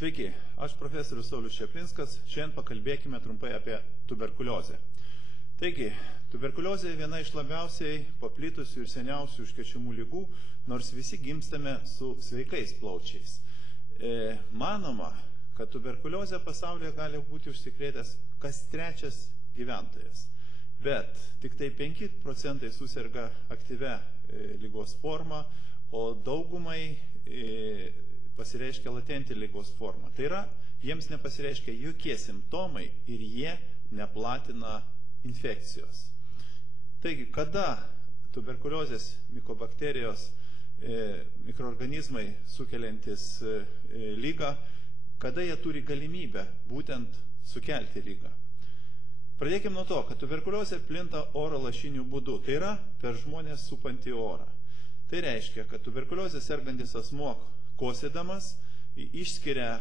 Sveiki, aš profesorius Saulius Čeplinskas. Šiandien pakalbėkime trumpai apie tuberkuliozę. Taigi, tuberkuliozė viena iš labiausiai paplitusių ir seniausių užkrečiamų ligų, nors visi gimstame su sveikais plaučiais. Manoma, kad tuberkuliozė pasaulyje gali būti užsikrėtęs kas trečias gyventojas. Bet tik tai 5% suserga aktyvia ligos forma, o daugumai pasireiškia latenti ligos forma. Tai yra, jiems nepasireiškia jokie simptomai ir jie neplatina infekcijos. Taigi, kada tuberkuliozės mikobakterijos mikroorganizmai sukeliantis lygą, kada jie turi galimybę būtent sukelti lygą? Pradėkime nuo to, kad tuberkuliozė plinta oro lašiniu būdu, tai yra per žmonės supantį orą. Tai reiškia, kad tuberkuliozė sergantis asmuo kosėdamas išskiria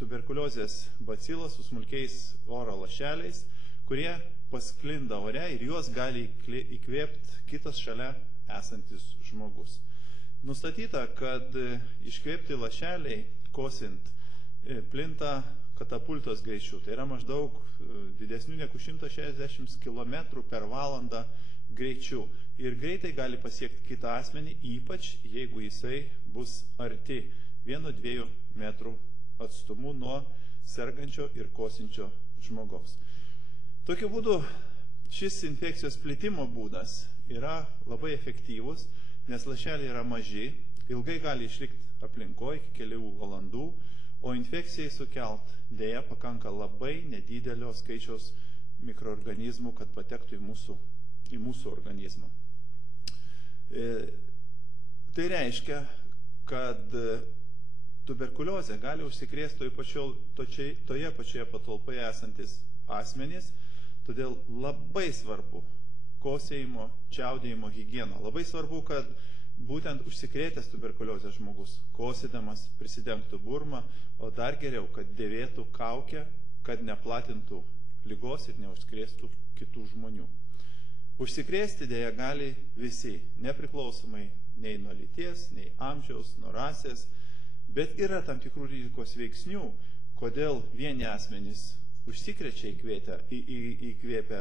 tuberkuliozės bacilą su smulkiais oro lašeliais, kurie pasklinda ore ir juos gali įkvėpti kitas šalia esantis žmogus. Nustatyta, kad iškvėpti lašeliai kosint plinta katapultos greičiu, tai yra maždaug didesnių negu 160 km per valandą greičiu ir greitai gali pasiekti kitą asmenį, ypač jeigu jisai bus arti 1-2 metrų atstumu nuo sergančio ir kosinčio žmogaus. Tokiu būdu šis infekcijos plitimo būdas yra labai efektyvus, nes lašeliai yra maži, ilgai gali išlikti aplinkoje iki kelių valandų, o infekcijai sukelt dėja pakanka labai nedidelio skaičiaus mikroorganizmų, kad patektų į mūsų organizmą. Tai reiškia, kad tuberkuliozė gali užsikrėsti toje pačioje patalpoje esantis asmenys, todėl labai svarbu kosėjimo, čiaudėjimo higiena. Labai svarbu, kad būtent užsikrėtęs tuberkuliozės žmogus kosėdamas prisidengtų burną, o dar geriau, kad dėvėtų kaukę, kad neplatintų ligos ir neužkrėstų kitų žmonių. Užsikrėsti dėja gali visi, nepriklausomai nei nuo lyties, nei amžiaus, nuo rasės, bet yra tam tikrų rizikos veiksnių, kodėl vieni asmenys užsikrečia įkvėpę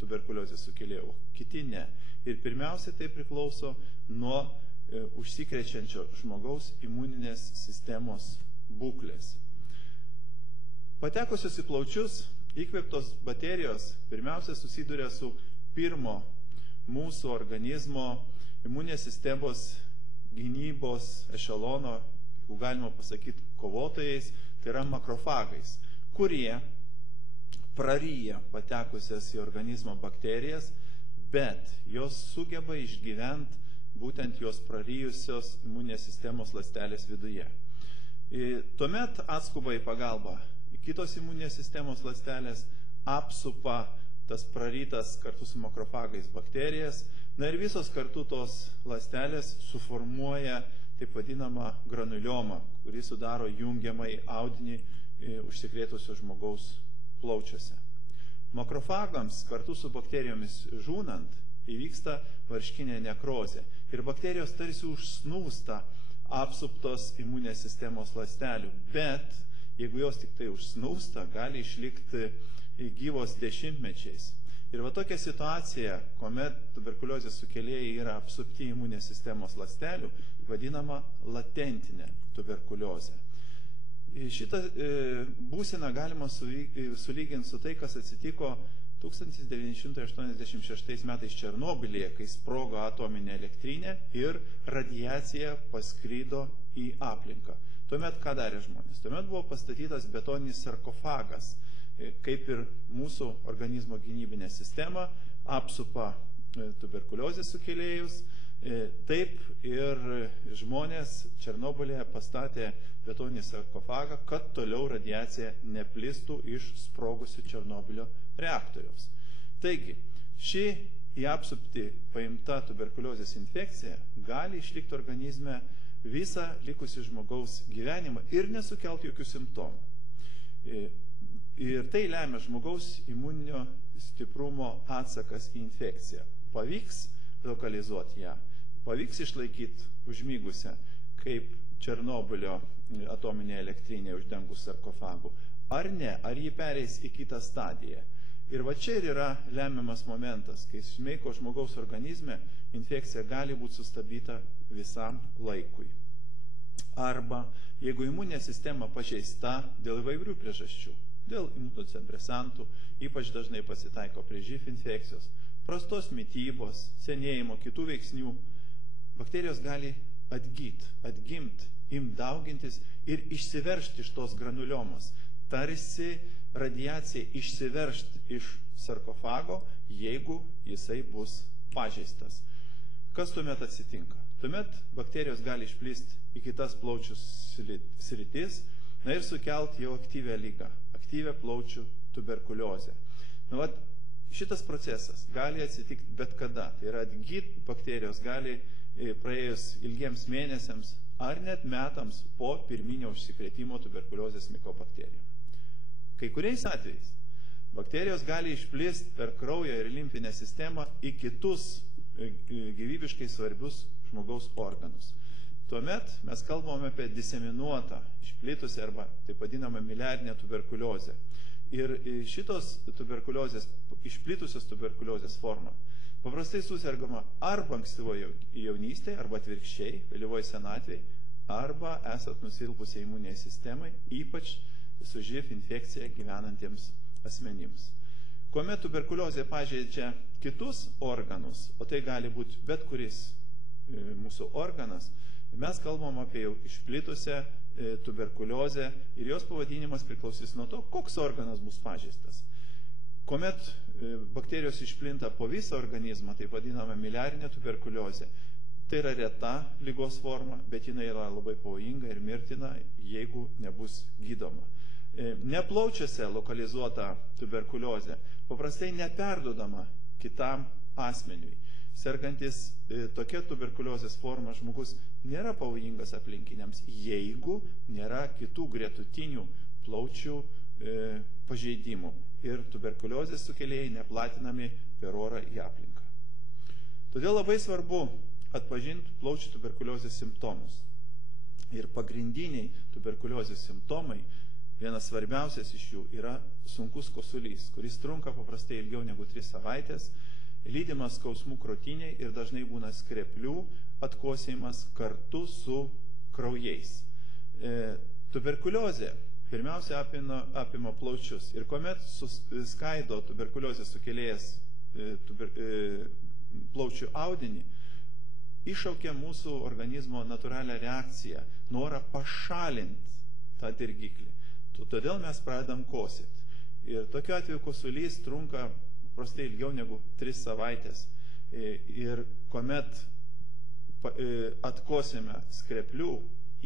tuberkuliozės sukėlėjų, kiti ne. Ir pirmiausia, tai priklauso nuo užsikrečiančio žmogaus imuninės sistemos būklės. Patekusios į plaučius, įkvėptos bakterijos pirmiausia susiduria su pirmo mūsų organizmo imuninės sistemos gynybos ešelono, jeigu galima pasakyti, kovotojais, tai yra makrofagais, kurie praryja patekusias į organizmo bakterijas, bet jos sugeba išgyventi būtent jos praryjusios imuninės sistemos ląstelės viduje. Tuomet atskuba į pagalbą kitos imuninės sistemos ląstelės, apsupa tas prarytas kartu su makrofagais bakterijas, na ir visos kartu tos ląstelės suformuoja taip vadinamą granuliomą, kuri sudaro jungiamąjį audinį užsikrėtusio žmogaus plaučiuose. Makrofagams kartu su bakterijomis žūnant įvyksta varškinė nekrozė ir bakterijos tarsi užsnūsta apsuptos imuninės sistemos ląstelių, bet jeigu jos tik tai užsnūsta, gali išlikti gyvos dešimtmečiais. Ir va tokia situacija, kuomet tuberkuliozės sukėlėjai yra apsupti imuninės sistemos ląstelių, vadinama latentinė tuberkuliozė. Šitą būseną galima sulyginti su tai, kas atsitiko 1986 metais Černobylyje, kai sprogo atominė elektrinė ir radiacija paskrydo į aplinką. Tuomet ką darė žmonės? Tuomet buvo pastatytas betoninis sarkofagas, kaip ir mūsų organizmo gynybinė sistema apsupa tuberkuliozės sukėlėjus, taip ir žmonės Černobylyje pastatė betoninį sarkofagą, kad toliau radiacija neplistų iš sprogusių Černobylio reaktoriaus. Taigi, ši į apsuptį paimta tuberkuliozės infekcija gali išlikti organizme visą likusį žmogaus gyvenimą ir nesukelti jokių simptomų. Ir tai lemia žmogaus imuninio stiprumo atsakas į infekciją. Pavyks lokalizuoti ją, pavyks išlaikyti užmygusią, kaip Černobylio atominė elektrinė uždengus sarkofagų, ar ne, ar jį pereis į kitą stadiją. Ir va čia ir yra lemiamas momentas, kai smeiko žmogaus organizme infekcija gali būti sustabdyta visam laikui. Arba jeigu imuninė sistema pažeista dėl įvairių priežasčių, dėl imunodepresantų, ypač dažnai pasitaiko prie živ infekcijos, prastos mitybos, senėjimo, kitų veiksnių, bakterijos gali atgimt, daugintis ir išsiveržti iš tos granuliomos. Tarsi radiacija išsiveržti iš sarkofago, jeigu jisai bus pažeistas. Kas tuomet atsitinka? Tuomet bakterijos gali išplisti į kitas plaučių sritis, ir sukelti jau aktyvią lygą, aktyvią plaučių tuberkuliozę. Šitas procesas gali atsitikti bet kada. Tai yra atgyti bakterijos gali praėjus ilgiems mėnesiams ar net metams po pirminio užsikrėtimo tuberkuliozės mikobakterijom. Kai kuriais atvejais bakterijos gali išplisti per kraują ir limfinę sistemą į kitus gyvybiškai svarbius žmogaus organus. Tuomet mes kalbame apie diseminuotą, išplitusią arba taip vadinamą miliarinę tuberkuliozę. Ir šitos tuberkuliozės, išplitusios tuberkuliozės forma paprastai susergama arba ankstyvoje jaunystėje, arba atvirkščiai, vėlyvoje senatvėje, arba esant nusilpusiai imuniniai sistemai, ypač su živ infekcija gyvenantiems asmenims. Kuomet tuberkuliozė pažeidžia kitus organus, o tai gali būti bet kuris mūsų organas, mes kalbam apie jau išplitusią tuberkuliozę ir jos pavadinimas priklausys nuo to, koks organas bus pažeistas. Kuomet bakterijos išplinta po visą organizmą, tai vadinama miliarinė tuberkuliozė, tai yra reta ligos forma, bet jinai yra labai pavojinga ir mirtina, jeigu nebus gydoma. Neplaučiuose lokalizuota tuberkuliozė paprastai neperdodama kitam asmeniui. Sergantis tokia tuberkuliozės forma žmogus nėra pavojingas aplinkiniams, jeigu nėra kitų gretutinių plaučių pažeidimų ir tuberkuliozės sukėlėjai neplatinami per orą į aplinką. Todėl labai svarbu atpažinti plaučių tuberkuliozės simptomus. Ir pagrindiniai tuberkuliozės simptomai, vienas svarbiausias iš jų yra sunkus kosulys, kuris trunka paprastai ilgiau negu 3 savaitės, lydimas skausmų krūtinėje ir dažnai būna skreplių atkosėjimas kartu su kraujais. Tuberkuliozė pirmiausia apima plaučius ir kuomet skaido tuberkuliozės sukėlėjas plaučių audinį, iššaukia mūsų organizmo natūralią reakciją, norą pašalinti tą dirgiklį. Todėl mes pradedam kosėti. Ir tokiu atveju kosulys trunka paprastai ilgiau negu 3 savaitės. Ir kuomet atkosime skreplių,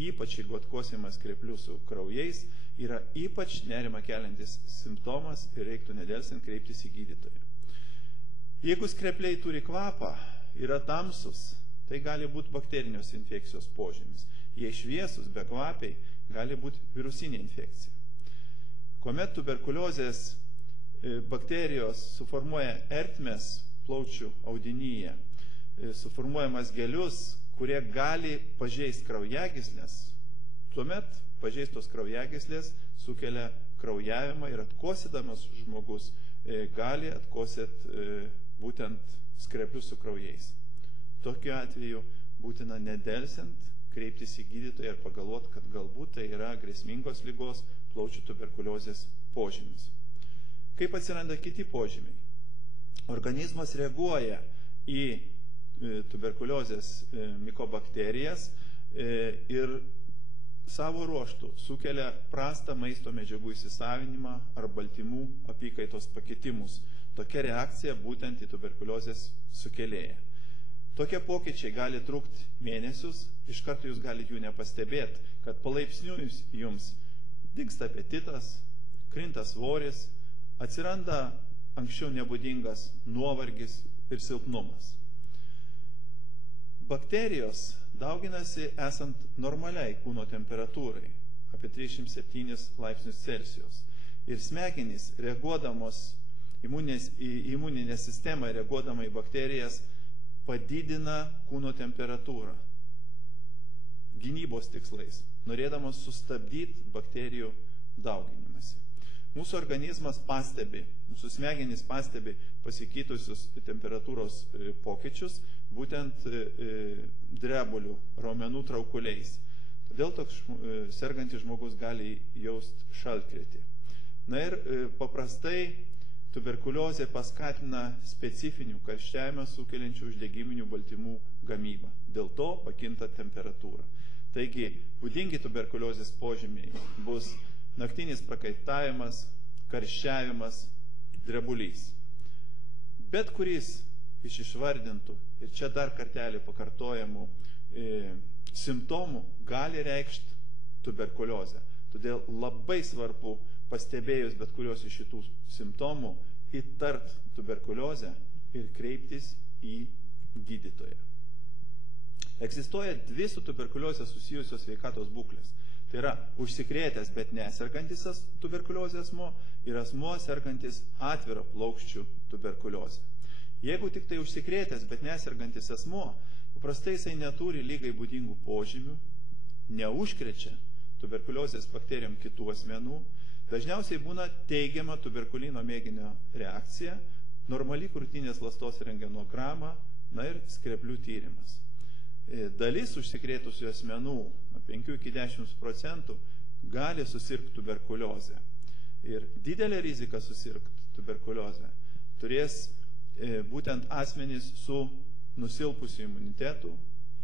ypač jeigu atkosime skreplių su kraujais, yra ypač nerimą keliantis simptomas ir reiktų nedelsiant kreiptis į gydytoją. Jeigu skrepliai turi kvapą, yra tamsus, tai gali būti bakterinės infekcijos požymis. Jei šviesus, bekvapiai, gali būti virusinė infekcija. Kuomet tuberkuliozės bakterijos suformuoja ertmes plaučių audinyje, suformuojamas gelius, kurie gali pažeisti kraujagyslės, tuomet pažeistos kraujagyslės sukelia kraujavimą ir atkosydamas žmogus gali atkosėti būtent skreplius su kraujais. Tokiu atveju būtina nedelsiant kreiptis į gydytoją ir pagalvoti, kad galbūt tai yra grėsmingos ligos plaučių tuberkuliozės požymis. Kaip atsiranda kiti požymiai? Organizmas reaguoja į tuberkuliozės mikobakterijas ir savo ruožtų sukelia prastą maisto medžiagų įsisavinimą ar baltymų apykaitos pakitimus. Tokia reakcija būtent į tuberkuliozės sukėlėja. Tokie pokyčiai gali trukti mėnesius, iš karto jūs galite jų nepastebėti, kad palaipsniui jums dingsta apetitas, krinta svoris, atsiranda anksčiau nebūdingas nuovargis ir silpnumas. Bakterijos dauginasi esant normaliai kūno temperatūrai, apie 37 laipsnius Celsijaus. Ir smegenys, reaguodamos į imuninę sistemą, reaguodama į bakterijas, padidina kūno temperatūrą. gynybos tikslais, norėdamos sustabdyti bakterijų dauginimąsi. Mūsų organizmas pastebi, mūsų smegenys pastebi pasikeitusius temperatūros pokyčius būtent drebulių, raumenų traukuliais. Todėl toks sergantis žmogus gali jausti šaltkrėtį. Na ir paprastai tuberkuliozė paskatina specifinių karščiavimą sukeliančių uždegiminių baltymų gamybą. Dėl to pakinta temperatūra. Taigi, būdingi tuberkuliozės požymiai bus naktinis prakaitavimas, karščiavimas, drebulys. Bet kuris iš išvardintų, ir čia dar kartelį pakartojamų simptomų gali reikšti tuberkuliozę. Todėl labai svarbu, pastebėjus bet kurios iš šitų simptomų, įtart tuberkuliozę ir kreiptis į gydytoją. Egzistuoja dvi su tuberkuliozė susijusios sveikatos būklės. Tai yra užsikrėtęs, bet nesergantis tuberkuliozė asmuo ir asmuo sergantis atviro plaučių tuberkuliozę. Jeigu tik tai užsikrėtęs, bet nesergantis asmuo, paprastai jisai neturi lygai būdingų požymių, neužkrečia tuberkuliozės bakterijom kitų asmenų, dažniausiai būna teigiama tuberkulino mėginio reakcija, normali krūtinės ląstos rentgenograma, na ir skreplių tyrimas. Dalis užsikrėtusių asmenų, nuo 5 iki 10%, gali susirgti tuberkuliozę. Ir didelė rizika susirgti tuberkuliozę turės būtent asmenys su nusilpusiu imunitetu,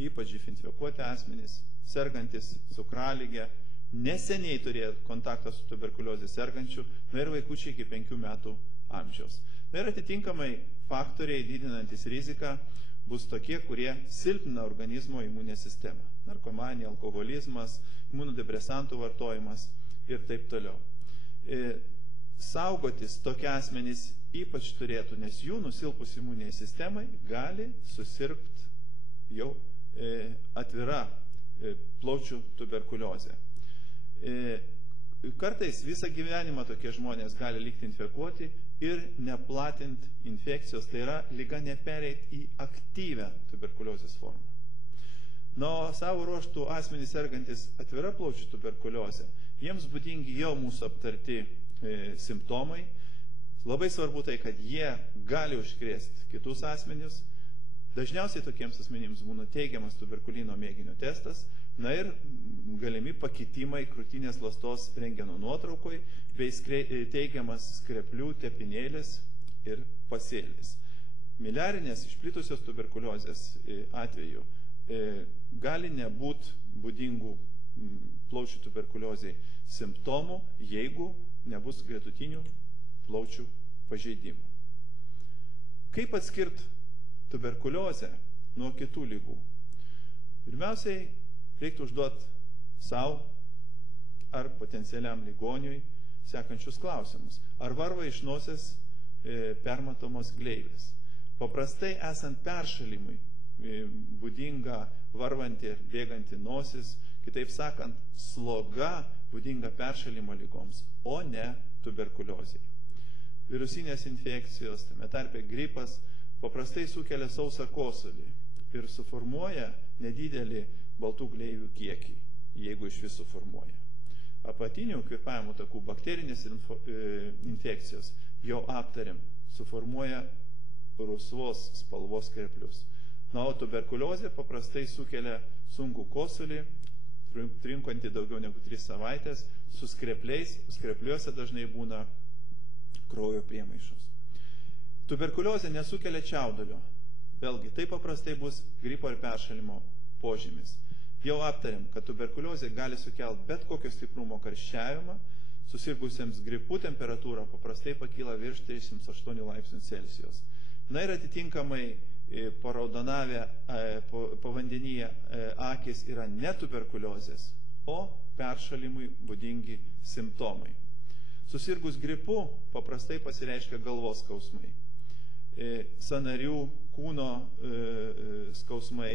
ypač živ infekuoti asmenys, sergantis cukralige, neseniai turėjo kontaktą su tuberkuliozė sergančiu, na ir vaikučiai iki 5 metų amžiaus. Na ir atitinkamai faktoriai didinantis riziką bus tokie, kurie silpnina organizmo imuninę sistemą. Narkomanija, alkoholizmas, imunodepresantų vartojimas ir taip toliau. Saugotis tokie asmenys ypač turėtų, nes jų nusilpus imuniniai sistemai gali susirgti jau atvira plaučių tuberkuliozė. Kartais visą gyvenimą tokie žmonės gali likti infekuoti ir neplatinti infekcijos, tai yra liga nepereiti į aktyvę tuberkuliozės formą. Na, savo ruoštų asmenys sergantis atvira plaučių tuberkuliozė, jiems būdingi jau mūsų aptarti simptomai. Labai svarbu tai, kad jie gali užkrėsti kitus asmenis. Dažniausiai tokiems asmenims būna teigiamas tuberkulino mėginio testas, na ir galimi pakitimai krūtinės ląstos rentgeno nuotraukoj, bei teigiamas skreplių tepinėlis ir pasėlis. Miliarinės išplitusios tuberkuliozės atveju gali nebūti būdingų plaučių tuberkuliozei simptomų, jeigu nebus gretutinių plaučių pažeidimų. Kaip atskirti tuberkuliozę nuo kitų lygų? Pirmiausiai, reiktų užduoti savo ar potencialiam ligoniui sekančius klausimus. Ar varva iš nosies permatomos gleivės? Paprastai esant peršalimui būdinga varvanti ir bėganti nosis, kitaip sakant, sloga būdinga peršalimo ligoms, o ne tuberkuliozei. Virusinės infekcijos, tame tarpe gripas, paprastai sukelia sausą kosulį ir suformuoja nedidelį baltų gleivių kiekį, jeigu iš vis suformuoja. Apatinių kvėpavimo takų bakterinės infekcijos, jau aptariam, suformuoja rusvos spalvos skreplius. Na, o tuberkuliozė paprastai sukelia sunkų kosulį, trinkantį daugiau negu 3 savaitės, su skrepliais, skrepliuose dažnai būna kraujo priemaišos. Tuberkuliozė nesukelia čiaudulio. Vėlgi, tai paprastai bus gripo ir peršalimo požymis. Jau aptariam, kad tuberkuliozė gali sukelti bet kokio stiprumo karščiavimą, susirgusiems gripų temperatūra paprastai pakyla virš 38 laipsnių Celsijaus. Na ir atitinkamai paraudonavę povandenyje akis yra ne tuberkuliozės, o peršalimui būdingi simptomai. Susirgus gripu paprastai pasireiškia galvos skausmai, sąnarių, kūno skausmai,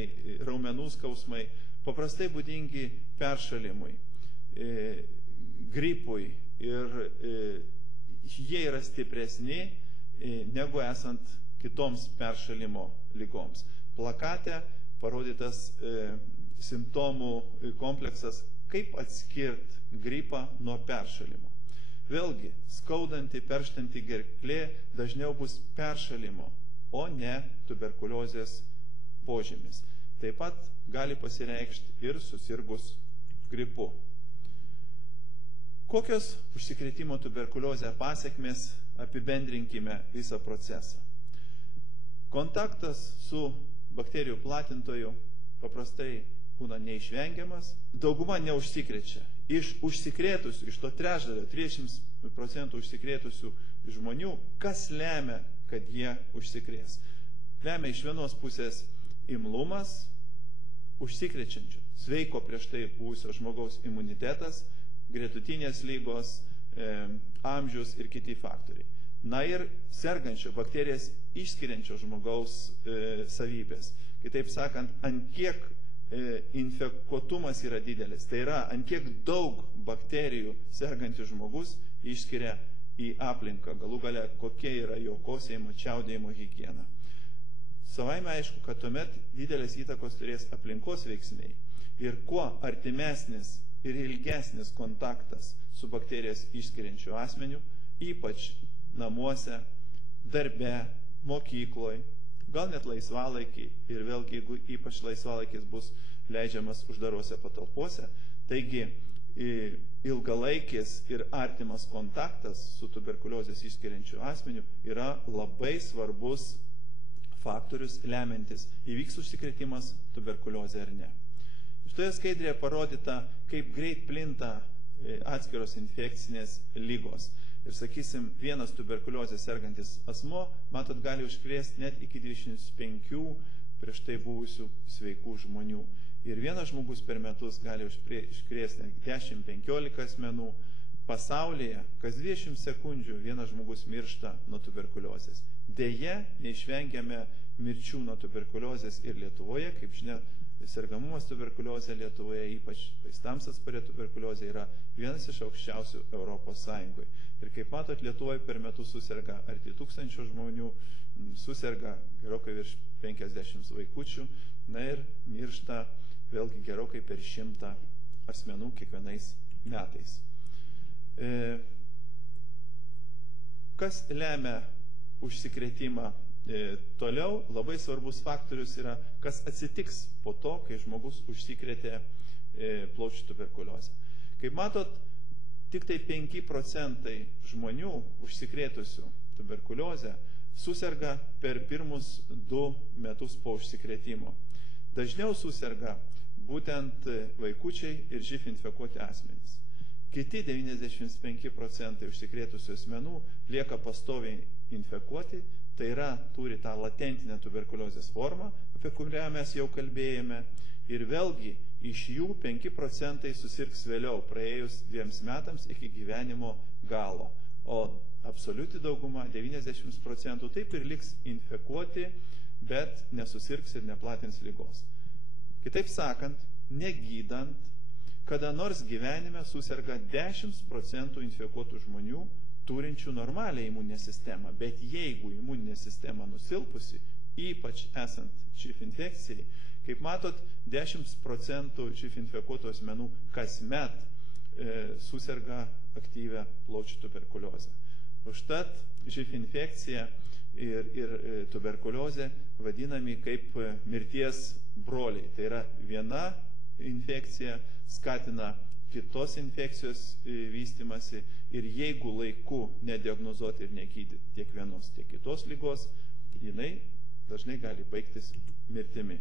raumenų skausmai, paprastai būdingi peršalimui, gripui ir jie yra stipresni negu esant kitoms peršalimo lygoms. Plakate parodytas simptomų kompleksas, kaip atskirti gripą nuo peršalimo. Vėlgi, skaudanti, perštanti gerklė dažniau bus peršalimo, o ne tuberkuliozės požymis. Taip pat gali pasireikšti ir susirgus gripu. Kokios užsikrėtimo tuberkuliozę pasekmės, apibendrinkime visą procesą. Kontaktas su bakterijų platintoju paprastai būna neišvengiamas. Dauguma neužsikrečia. Iš užsikrėtusių, iš to trečdalio, 30% užsikrėtusių žmonių, kas lemia, kad jie užsikrės? Lemia iš vienos pusės imlumas, užsikrečiančio, sveiko prieš tai buvusio žmogaus imunitetas, gretutinės lygos, amžius ir kiti faktoriai. Na ir sergančio, bakterijas išskiriančio žmogaus savybės. Kitaip sakant, ant kiek infekuotumas yra didelis, tai yra, ant kiek daug bakterijų sergantis žmogus išskiria į aplinką, galų gale kokia yra jo kosėjimo, čiaudėjimo higiena. Savaime aišku, kad tuomet didelės įtakos turės aplinkos veiksniai. Ir kuo artimesnis ir ilgesnis kontaktas su bakterijas išskiriančiu asmeniu, ypač namuose, darbe, mokykloje, gal net laisvalaikį, ir vėlgi, jeigu ypač laisvalaikis bus leidžiamas uždarose patalpose, taigi ilgalaikis ir artimas kontaktas su tuberkuliozės išskiriančiu asmeniu yra labai svarbus faktorius lemiantis, įvyks užsikrėtimas tuberkuliozė ar ne. Šitoje skaidrėje parodyta, kaip greit plinta atskiros infekcinės lygos. Ir sakysim, vienas tuberkuliozės sergantis asmo, matot, gali užkrėsti net iki 25 prieš tai buvusių sveikų žmonių. Ir vienas žmogus per metus gali užkrėsti net 10-15 asmenų. Pasaulyje kas 20 sekundžių vienas žmogus miršta nuo tuberkuliozės. Deja, neišvengiame mirčių nuo tuberkuliozės ir Lietuvoje, kaip žinia, sergamumas tuberkuliozė Lietuvoje, ypač vaistams atsparė tuberkuliozė, yra vienas iš aukščiausių Europos Sąjungoje. Ir kaip matot, Lietuvoje per metus suserga arti 1000 žmonių, suserga gerokai virš 50 vaikučių, na ir miršta vėlgi gerokai per 100 asmenų kiekvienais metais. Kas lemia užsikrėtimą toliau? Labai svarbus faktorius yra, kas atsitiks po to, kai žmogus užsikrėtė plaučių tuberkuliozę. Kaip matot, tik tai 5% žmonių užsikrėtusių tuberkuliozę suserga per pirmus 2 metus po užsikrėtimo. Dažniau suserga būtent vaikučiai ir živ infekuoti asmenys. Kiti 95% užsikrėtusių asmenų lieka pastoviai infekuoti, tai yra, turi tą latentinę tuberkuliozės formą, apie kurią mes jau kalbėjome, ir vėlgi iš jų 5% susirgs vėliau, praėjus 2 metams iki gyvenimo galo, o absoliuti dauguma, 90% taip ir liks infekuoti, bet nesusirgs ir neplatins ligos. Kitaip sakant, negydant, kada nors gyvenime suserga 10% infekuotų žmonių, turinčių normalią imuninę sistemą, bet jeigu imuninė sistema nusilpusi, ypač esant živ infekcijai, kaip matot, 10% živ infekuotų asmenų kasmet suserga aktyvę plaučių tuberkuliozę. Užtat živ infekcija ir tuberkuliozė vadinami kaip mirties broliai. Tai yra, viena infekcija skatina kitos infekcijos vystymasi ir jeigu laiku nediagnozuoti ir negydyti tiek vienos, tiek kitos ligos, jinai dažnai gali baigtis mirtimi.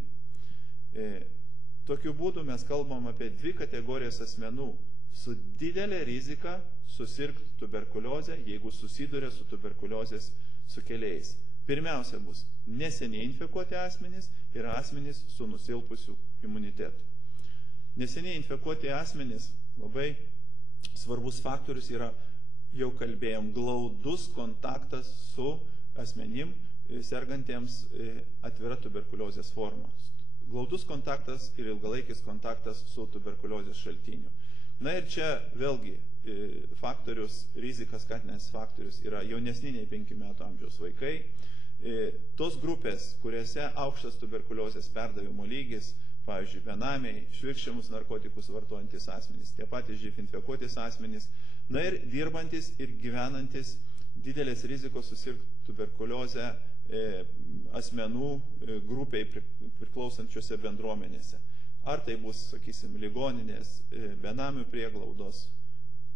Tokiu būdu mes kalbam apie 2 kategorijas asmenų su didelė rizika susirgti tuberkuliozę, jeigu susiduria su tuberkuliozės sukėlėjais. Pirmiausia bus neseniai infekuoti asmenys ir asmenys su nusilpusiu imunitetu. Neseniai infekuoti asmenys, labai svarbus faktorius yra, jau kalbėjom, glaudus kontaktas su asmenim sergantiems atvira tuberkuliozės forma. Glaudus kontaktas ir ilgalaikis kontaktas su tuberkuliozės šaltiniu. Na ir čia vėlgi faktorius, rizikas skatinantis faktorius yra jaunesni nei 5 metų amžiaus vaikai. Tos grupės, kuriuose aukštas tuberkuliozės perdavimo lygis, pavyzdžiui, benamiai, švirkščiamus narkotikus vartojantis asmenys, tie patys živ infekuotis asmenys, na ir dirbantis ir gyvenantis didelės rizikos susirgti tuberkuliozę asmenų grupiai priklausančiose bendruomenėse. Ar tai bus, sakysim, ligoninės, benamių prieglaudos,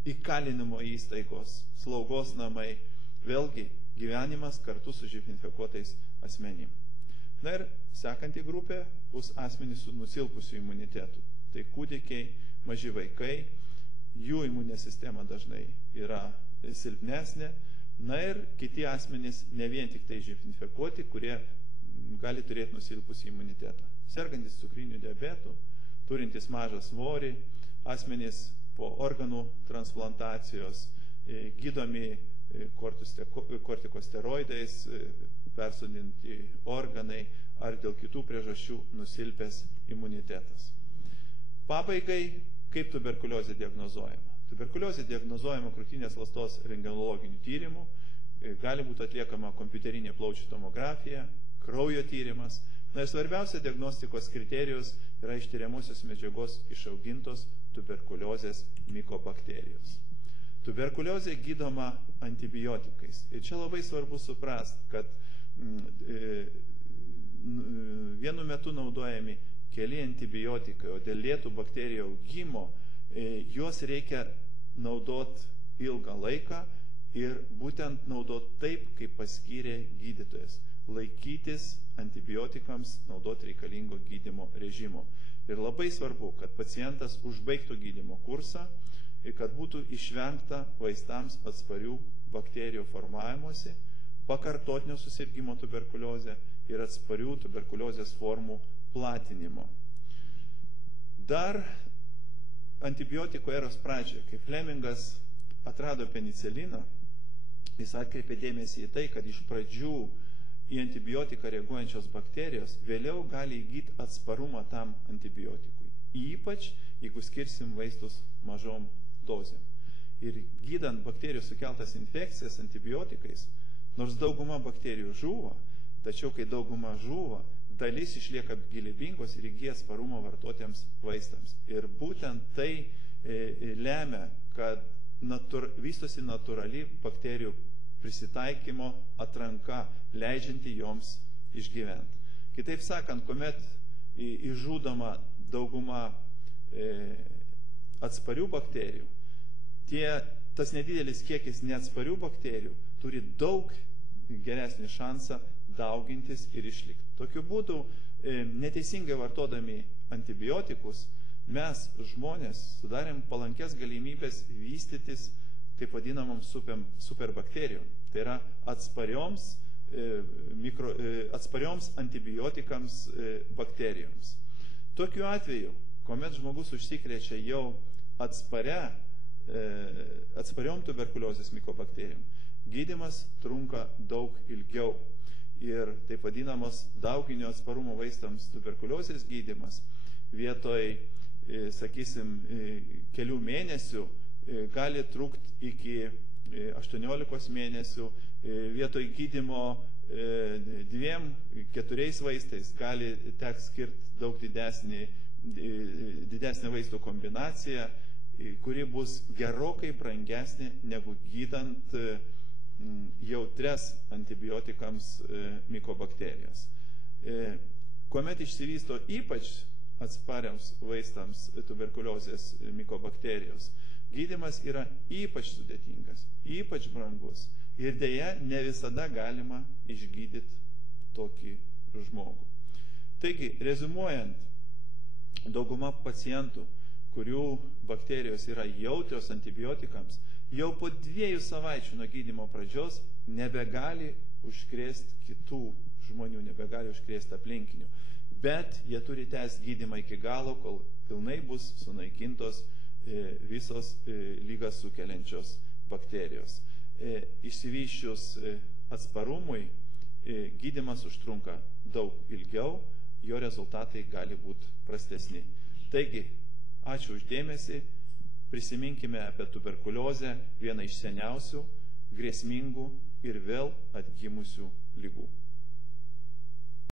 įkalinimo įstaigos, slaugos namai, vėlgi gyvenimas kartu su živ infekuotais asmenim. Na ir sekanti grupė bus asmenys su nusilpusiu imunitetu. Tai kūdikiai, maži vaikai, jų imuninė sistema dažnai yra silpnesnė. Na ir kiti asmenys, ne vien tik tai živ infekuoti, kurie gali turėti nusilpusį imunitetą. Sergantis cukriniu diabetu, turintis mažą svorį, asmenys po organų transplantacijos, gydomi kortikosteroidais, persodinti organai ar dėl kitų priežasčių nusilpęs imunitetas. Pabaigai, kaip tuberkuliozė diagnozuojama. Tuberkuliozė diagnozuojama krūtinės ląstos rentgenologiniu tyrimu, gali būti atliekama kompiuterinė plaučių tomografija, kraujo tyrimas. Na ir svarbiausia diagnostikos kriterijus yra iš tyriamosios medžiagos išaugintos tuberkuliozės mikobakterijos. Tuberkuliozė gydoma antibiotikais. Ir čia labai svarbu suprasti, kad vienu metu naudojami keli antibiotikai, o dėl lėtų bakterijų augimo juos reikia naudoti ilgą laiką ir būtent naudoti taip, kaip paskyrė gydytojas. Laikytis antibiotikams naudoti reikalingo gydymo režimo. Ir labai svarbu, kad pacientas užbaigtų gydymo kursą ir kad būtų išvengta vaistams atsparių bakterijų formavimuose, pakartotinio susirgimo tuberkuliozę ir atsparių tuberkuliozės formų platinimo. Dar antibiotikų eros pradžioje, kai Flemingas atrado peniciliną, jis atkreipė dėmesį į tai, kad iš pradžių į antibiotiką reaguojančios bakterijos vėliau gali įgyti atsparumą tam antibiotikui. Ypač, jeigu skirsim vaistus mažom dozėm. Ir gydant bakterijų sukeltas infekcijas antibiotikais, nors dauguma bakterijų žūva, tačiau kai dauguma žūva, dalis išlieka gyvybingos ir įgyja atsparumą vartotiems vaistams. Ir būtent tai lemia, kad vystosi natūrali bakterijų prisitaikymo atranka, leidžianti joms išgyventi. Kitaip sakant, kuomet išžudoma dauguma atsparių bakterijų, tas nedidelis kiekis neatsparių bakterijų turi daug geresnį šansą daugintis ir išlikti. Tokiu būdu, neteisingai vartodami antibiotikus, mes žmonės sudarėm palankės galimybės vystytis taip vadinamom superbakterijom. Tai yra atsparioms antibiotikams bakterijoms. Tokiu atveju, kuomet žmogus užsikrečia jau atspariom tuberkuliozės mikobakterijom, gydymas trunka daug ilgiau. Ir taip vadinamos dauginio atsparumo vaistams tuberkuliozės gydymas vietoj, sakysim, kelių mėnesių gali trukti iki 18 mėnesių, vietoj gydymo 2-4 vaistais gali tekt skirti daug didesnę vaistų kombinaciją, kuri bus gerokai brangesnė negu gydant jautres antibiotikams mikobakterijos. Kuomet išsivysto ypač atspariams vaistams tuberkuliozės mikobakterijos, gydymas yra ypač sudėtingas, ypač brangus ir deja ne visada galima išgydyti tokį žmogų. Taigi, rezumuojant, dauguma pacientų, kurių bakterijos yra jautrios antibiotikams, jau po 2 savaičių nuo gydymo pradžios nebegali užkrėsti kitų žmonių, nebegali užkrėsti aplinkinių. Bet jie turi tęsti gydymą iki galo, kol pilnai bus sunaikintos visos ligas sukeliančios bakterijos. Išsivysčius atsparumui, gydymas užtrunka daug ilgiau, jo rezultatai gali būti prastesni. Taigi, ačiū uždėmesį, prisiminkime apie tuberkuliozę, vieną iš seniausių, grėsmingų ir vėl atgimusių ligų.